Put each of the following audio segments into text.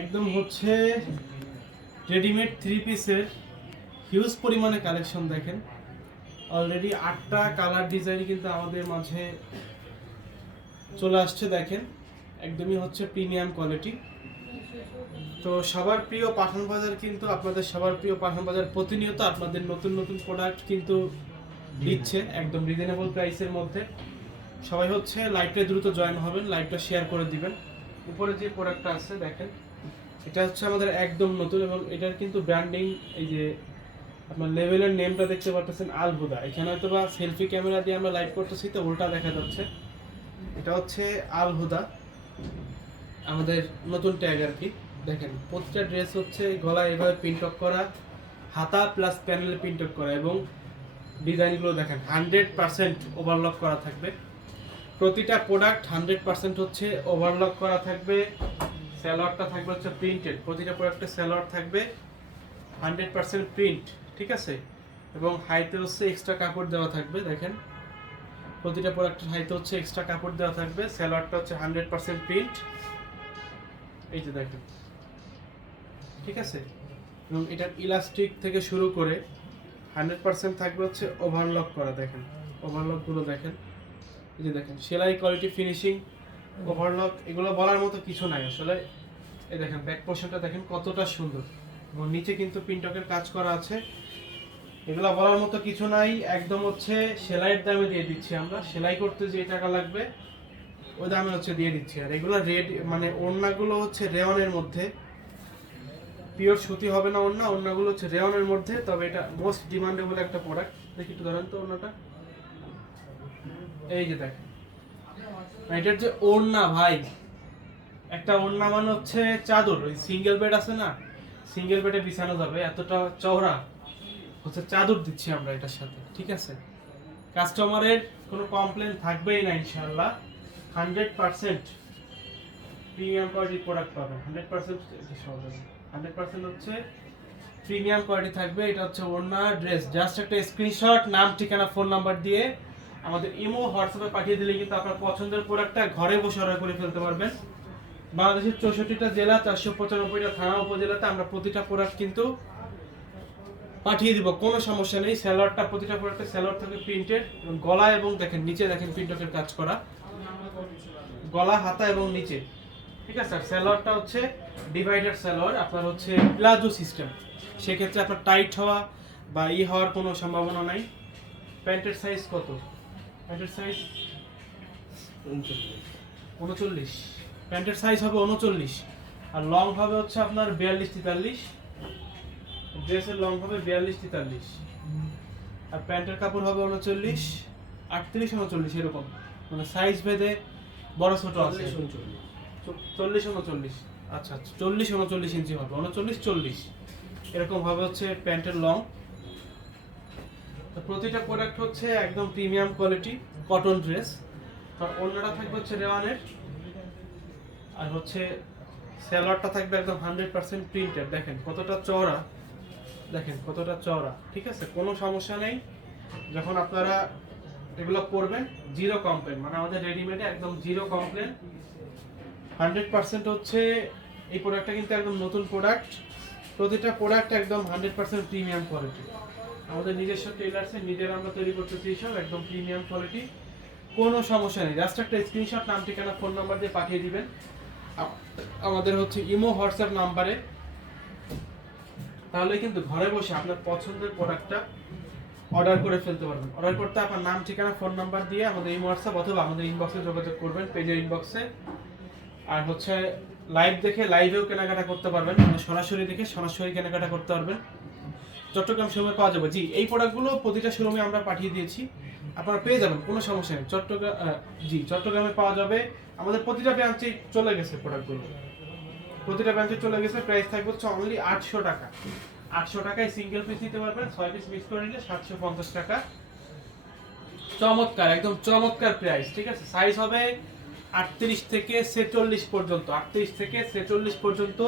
একদম হচ্ছে readymade three পিসের হিউজ পরিমাণে কালেকশন দেখেন। অলরেডি আটটা কালার ডিজাইন কিন্তু আমাদের মাঝে চলে আসছে দেখেন। একদমই হচ্ছে প্রিমিয়াম কোয়ালিটি তো সবার প্রিয় পাঠান বাজার কিন্তু আপনাদের সবার প্রিয় পাঠান বাজার প্রতিনিয়ত আপনাদের নতুন নতুন প্রোডাক্ট কিন্তু দিচ্ছে একদম রিজনেবল প্রাইসের মধ্যে। সবাই হচ্ছে লাইভটা দ্রুত জয়েন হবেন লাইভটা শেয়ার করে দিবেন। উপরে যে প্রোডাক্টটা আছে দেখেন। এটা হচ্ছে আমাদের একদম নতুন এবং এটার কিন্তু ব্র্যান্ডিং এই যে আপনার লেভেলের নেমটা দেখতে পাচ্ছেন আলহুদা। এখানে হয়তো বা সেলফি ক্যামেরা দিয়ে আমরা লাইভ করতেছি, তো উল্টা দেখা যাচ্ছে। এটা হচ্ছে আলহুদা, আমাদের নতুন ট্যাগ আর কি। দেখেন, প্রতিটা ড্রেস হচ্ছে গলায় এভাবে প্রিন্টক করা, হাতা প্লাস প্যানেলে প্রিন্টক করা এবং ডিজাইনগুলো দেখেন হান্ড্রেড পার্সেন্ট ওভারলক করা থাকবে। প্রতিটা প্রোডাক্ট হান্ড্রেড পার্সেন্ট হচ্ছে ওভারলক করা থাকবে। স্যালোয়ারটা থাকবে হচ্ছে প্রিন্টেড প্রতিটা প্রোডাক্টে স্যালোয়ার থাকবে হান্ড্রেড পার্সেন্ট প্রিন্ট ঠিক আছে? এবং হাইতে হচ্ছে এক্সট্রা কাপড় দেওয়া থাকবে, দেখেন। প্রতিটা প্রোডাক্টের হাইতে হচ্ছে এক্সট্রা কাপড় দেওয়া থাকবে, স্যালোয়ারটা হচ্ছে হান্ড্রেড পার্সেন্ট প্রিন্ট এই যে দেখেন, ঠিক আছে? এবং এটার ইলাস্টিক থেকে শুরু করে হান্ড্রেড পার্সেন্ট থাকবে হচ্ছে ওভারলক করা, দেখেন। ওভারলকগুলো দেখেন, এই যে দেখেন, সেলাই কোয়ালিটি ফিনিশিং ওভারলক এগুলো বলার মতো কিছু নাই আসলে। এই দেখেন ব্যাক পোর্শনটা দেখেন কতটা সুন্দর। এবং নিচে কিন্তু পিন্টকের কাজ করা আছে। এগুলো বলার মতো কিছু নাই। একদম হচ্ছে সেলাইয়ের দামে দিয়ে দিচ্ছি আমরা। সেলাই করতে যে টাকা লাগবে, ওই দামে হচ্ছে দিয়ে দিচ্ছি। আর এগুলো রেড মানে ওড়নাগুলো হচ্ছে রেওয়ানের মধ্যে। পিওর সুতি হবে না ওড়না, ওড়নাগুলো হচ্ছে রেওয়ানের মধ্যে। তবে এটা মোস্ট ডিমান্ডেবল একটা প্রোডাক্ট দেখি একটু ধরেন তো ওড়নাটা। এই যে দেখেন। এটার যে ওড়না ভাই, একটা ওড়না মানে হচ্ছে চাদর, ওই সিঙ্গেল বেড আছে না সিঙ্গেল বেডে বিছানো যাবে, এতটা চওড়া, হচ্ছে চাদর দিচ্ছি আমরা এটার সাথে, ঠিক আছে? কাস্টমারের কোনো কমপ্লেন থাকবেই না ইনশাল্লাহ হান্ড্রেড পার্সেন্ট প্রিমিয়াম কোয়ালিটির প্রোডাক্ট পাবেন হান্ড্রেড পার্সেন্ট হান্ড্রেড পার্সেন্ট হচ্ছে প্রিমিয়াম কোয়ালিটি থাকবে, এটা হচ্ছে ওড়না ড্রেস জাস্ট একটা স্ক্রিনশট নাম, ঠিকানা ফোন নাম্বার দিয়ে আমাদের ইমো, হোয়াটসঅ্যাপে পাঠিয়ে দিলে কিন্তু আপনার পছন্দের প্রোডাক্টটা ঘরে বসে অর্ডার করে ফেলতে পারবেন। বাংলাদেশের চৌষট্টিটা জেলা, চারশো পঁচানব্বইটা থানা উপজেলাতে আমরা প্রতিটা প্রোডাক্ট কিন্তু পাঠিয়ে দিব, কোনো সমস্যা নেই। স্যালোয়ারটা, প্রতিটা প্রোডাক্টের স্যালোয়ার থাকে প্রিন্টেড গলা এবং দেখেন, নিচে দেখেন প্রিন্টকের কাজ করা। গলা, হাতা এবং নিচে। ঠিক আছে, আর স্যালোয়ারটা হচ্ছে ডিভাইডার স্যালোয়ার, আপনার হচ্ছে প্লাজো সিস্টেম। সেক্ষেত্রে আপনার টাইট হওয়া বা ই হওয়ার কোনো সম্ভাবনা নাই। প্যান্টের সাইজ কত? প্যান্টের সাইজ উনচল্লিশ। প্যান্টের সাইজ হবে উনচল্লিশ। আর লং হবে হচ্ছে আপনার বিয়াল্লিশ তেতাল্লিশ। ড্রেসের লং হবে বিয়াল্লিশ তেতাল্লিশ। আর প্যান্টের কাপড় হবে উনচল্লিশ আটত্রিশ উনচল্লিশ এরকম। মানে সাইজ ভেদে বড় ছোট আছে। চল্লিশ উনচল্লিশ। আচ্ছা আচ্ছা চল্লিশ উনচল্লিশ ইঞ্চি হবে। উনচল্লিশ চল্লিশ। এরকম ভাবে হচ্ছে প্যান্টের লং প্রতিটা প্রোডাক্ট হচ্ছে একদম প্রিমিয়াম কোয়ালিটি কটন ড্রেস আর অন্যটা থাকবে হচ্ছে রেওয়ানের। আর হচ্ছে স্যালোয়ারটা থাকবে একদম হান্ড্রেড পার্সেন্ট প্রিন্টেড দেখেন কতটা চওড়া। দেখেন কতটা চওড়া। ঠিক আছে? কোনো সমস্যা নেই। যখন আপনারা এগুলো করবেন জিরো কমপ্লেন মানে আমাদের রেডিমেডে একদম জিরো কমপ্লেন হান্ড্রেড পার্সেন্ট হচ্ছে এই প্রোডাক্টটা কিন্তু একদম নতুন প্রোডাক্ট প্রতিটা প্রোডাক্ট একদম হান্ড্রেড পার্সেন্ট প্রিমিয়াম কোয়ালিটি আমাদের নিজস্ব টেলার্সে নিজেরা আমরা তৈরি করতেছি সব একদম প্রিমিয়াম কোয়ালিটি কোনো সমস্যা নেই। জাস্ট একটা স্ক্রিনশট নাম, ঠিকানা ফোন নাম্বার দিয়ে পাঠিয়ে দিবেন। আমাদের হচ্ছে ইমো, হোয়াটসঅ্যাপ নাম্বারে। তাহলে কিন্তু ঘরে বসে আপনার পছন্দের প্রোডাক্টটা অর্ডার করে ফেলতে পারবেন। অর্ডার করতে আপনার নাম, ঠিকানা ফোন নাম্বার দিয়ে আমাদের ইমো, হোয়াটসঅ্যাপ অথবা আমাদের ইনবক্সে যোগাযোগ করবেন পেজের ইনবক্সে আর হচ্ছে লাইভ দেখে লাইভেও কেনাকাটা করতে পারবেন। মানে সরাসরি দেখে সরাসরি কেনাকাটা করতে পারবেন। চট্টগ্রাম শোরুমে পাওয়া যাবে। জি, এই প্রোডাক্টগুলো প্রতিটা শোরুমে আমরা পাঠিয়ে দিয়েছি। আপনারা পেয়ে যাবেন, কোনো সমস্যা নেই। চট্টগ্রাম জি, চট্টগ্রামে পাওয়া যাবে। আমাদের প্রতিটা ব্রাঞ্চে চলে গেছে প্রোডাক্টগুলো প্রতিটা ব্রাঞ্চে চলে গেছে। প্রাইস থাকবে হচ্ছে অনলি আটশো টাকা। আটশো টাকায় সিঙ্গেল পিস নিতে পারবেন। ছয় পিস মিক্স করে নিলে সাতশো পঞ্চাশ টাকা। চমৎকার, একদম চমৎকার প্রাইস ঠিক আছে? সাইজ হবে আটত্রিশ থেকে ছেচল্লিশ পর্যন্ত। আটত্রিশ থেকে ছেচল্লিশ পর্যন্ত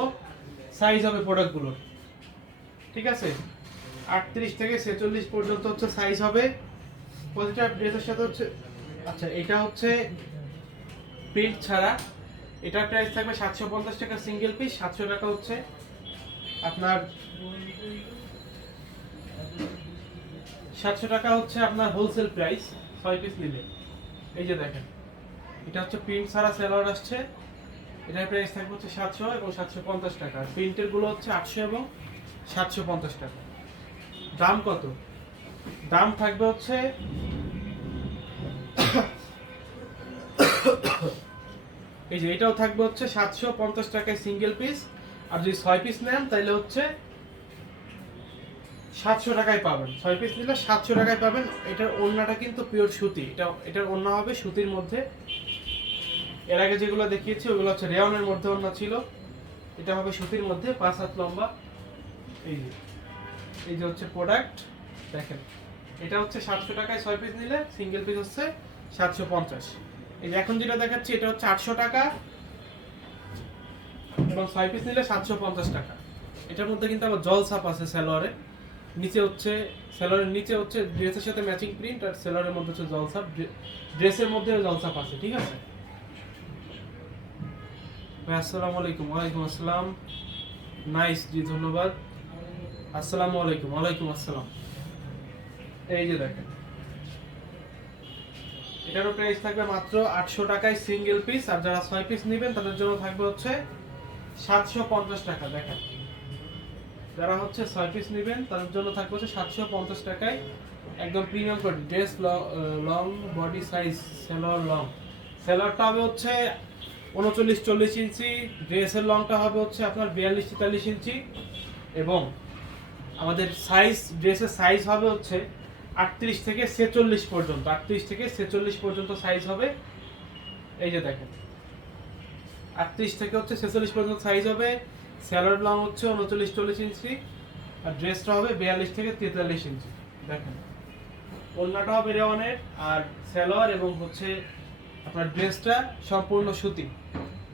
সাইজ হবে প্রোডাক্টগুলোর ঠিক আছে? আটত্রিশ থেকে ছেচল্লিশ পর্যন্ত হচ্ছে সাইজ হবে। প্রতিটা ড্রেসের সাথে হচ্ছে আচ্ছা এটা হচ্ছে প্রিন্ট ছাড়া। এটার প্রাইস থাকবে সাতশো পঞ্চাশ টাকা সিঙ্গেল পিস সাতশো টাকা হচ্ছে আপনার সাতশো টাকা হচ্ছে আপনার হোলসেল প্রাইস ছয় পিস নিলে। এই যে দেখেন, এটা হচ্ছে প্রিন্ট ছাড়া সেলার আসছে। এটার প্রাইস থাকবে হচ্ছে সাতশো এবং সাতশো পঞ্চাশ টাকা। আর প্রিন্টেরগুলো হচ্ছে আটশো এবং সাতশো পঞ্চাশ টাকা। দাম কত? দাম থাকবে হচ্ছে এই যে এটাও থাকবে হচ্ছে সাতশো পঞ্চাশ টাকায় সিঙ্গেল পিস আর যদি ছয় পিস নেন তাহলে হচ্ছে সাতশো টাকায় পাবেন। ছয় পিস নিলে সাতশো টাকায় পাবেন। এটার ওড়নাটা কিন্তু পিওর সুতি। এটা, এটার ওড়না হবে সুতির মধ্যে। এর আগে যেগুলো দেখিয়েছি, ওগুলো হচ্ছে রেওনের মধ্যে ওড়না ছিল। এটা হবে সুতির মধ্যে, পাঁচ হাত লম্বা। এই যে। এই যে হচ্ছে প্রোডাক্ট দেখেন, এটা হচ্ছে সাতশো টাকায় ছয় পিস নিলে সিঙ্গেল পিস হচ্ছে সাতশো পঞ্চাশ। এই যে এখন যেটা দেখাচ্ছি, এটা হচ্ছে আটশো টাকা এবং ছয় পিস নিলে সাতশো পঞ্চাশ টাকা। এটার মধ্যে কিন্তু আবার জল ছাপ আছে সালোয়ারে। নিচে হচ্ছে সেলরের নিচে হচ্ছে ড্রেসের সাথে ম্যাচিং প্রিন্ট আর সেলরের মধ্যে হচ্ছে জল জলসাপ ড্রেসের মধ্যে জল জলসাপ আছে, ঠিক আছে? ভাই, আসসালামু আলাইকুম। ওয়ালাইকুম আসসালাম। নাইস জি, ধন্যবাদ। আসসালামু আলাইকুম, ওয়ালাইকুম আসসালাম। এই যে দেখেন। এটারও প্রাইস থাকবে মাত্র আটশো টাকায় সিঙ্গেল পিস আর যারা ছয় পিস নেবেন, তাদের জন্য থাকবে হচ্ছে সাতশো পঞ্চাশ টাকা, দেখেন। যারা হচ্ছে ছয় পিস নেবেন, তাদের জন্য থাকবে হচ্ছে সাতশো পঞ্চাশ টাকায় একদম premium quality dress long body size Sailor long সেলরটা হবে হচ্ছে উনচল্লিশ চল্লিশ ইঞ্চি ড্রেসের লংটা হবে হচ্ছে আপনার বিয়াল্লিশ তেতাল্লিশ ইঞ্চি। এবং আমাদের সাইজ ড্রেসের সাইজ হবে হচ্ছে আটত্রিশ থেকে ছেচল্লিশ পর্যন্ত। আটত্রিশ থেকে ছেচল্লিশ পর্যন্ত সাইজ হবে। এই যে দেখেন। আটত্রিশ থেকে হচ্ছে ছেচল্লিশ পর্যন্ত সাইজ হবে। স্যালাড লং হচ্ছে উনচল্লিশ, চল্লিশ ইঞ্চি। আর ড্রেসটা হবে বিয়াল্লিশ থেকে তেতাল্লিশ ইঞ্চি। দেখেন। ওড়নাটা হবে রেওয়ানের আর স্যালোয়ার এবং হচ্ছে আপনার ড্রেসটা সম্পূর্ণ সুতি।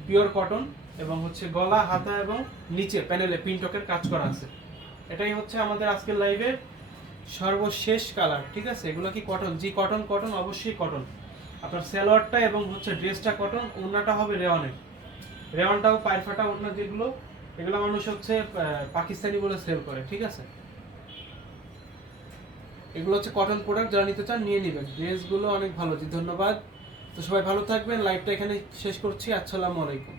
পিওর কটন এবং হচ্ছে গলা, হাতা এবং নিচে প্যানেলে পিনটকের কাজ করা আছে। এটাই হচ্ছে আমাদের আজকের লাইভের সর্বশেষ কালার ঠিক আছে? এগুলো কি কটন জি কটন কটন অবশ্যই কটন আপনার স্যালোয়ারটা এবং হচ্ছে ড্রেসটা কটন ওড়নাটা হবে রেওয়ানের রেওয়ানটাও পায়ের ফাটা ওড়না যেগুলো, এগুলো মানুষ হচ্ছে পাকিস্তানি বলে সেল করে, ঠিক আছে? এগুলো হচ্ছে কটন প্রোডাক্ট যারা নিতে চান নিয়ে নেবেন। ড্রেসগুলো অনেক ভালো, জি, ধন্যবাদ। তো সবাই ভালো থাকবেন লাইভটা এখানে শেষ করছি, আসসালামু আলাইকুম।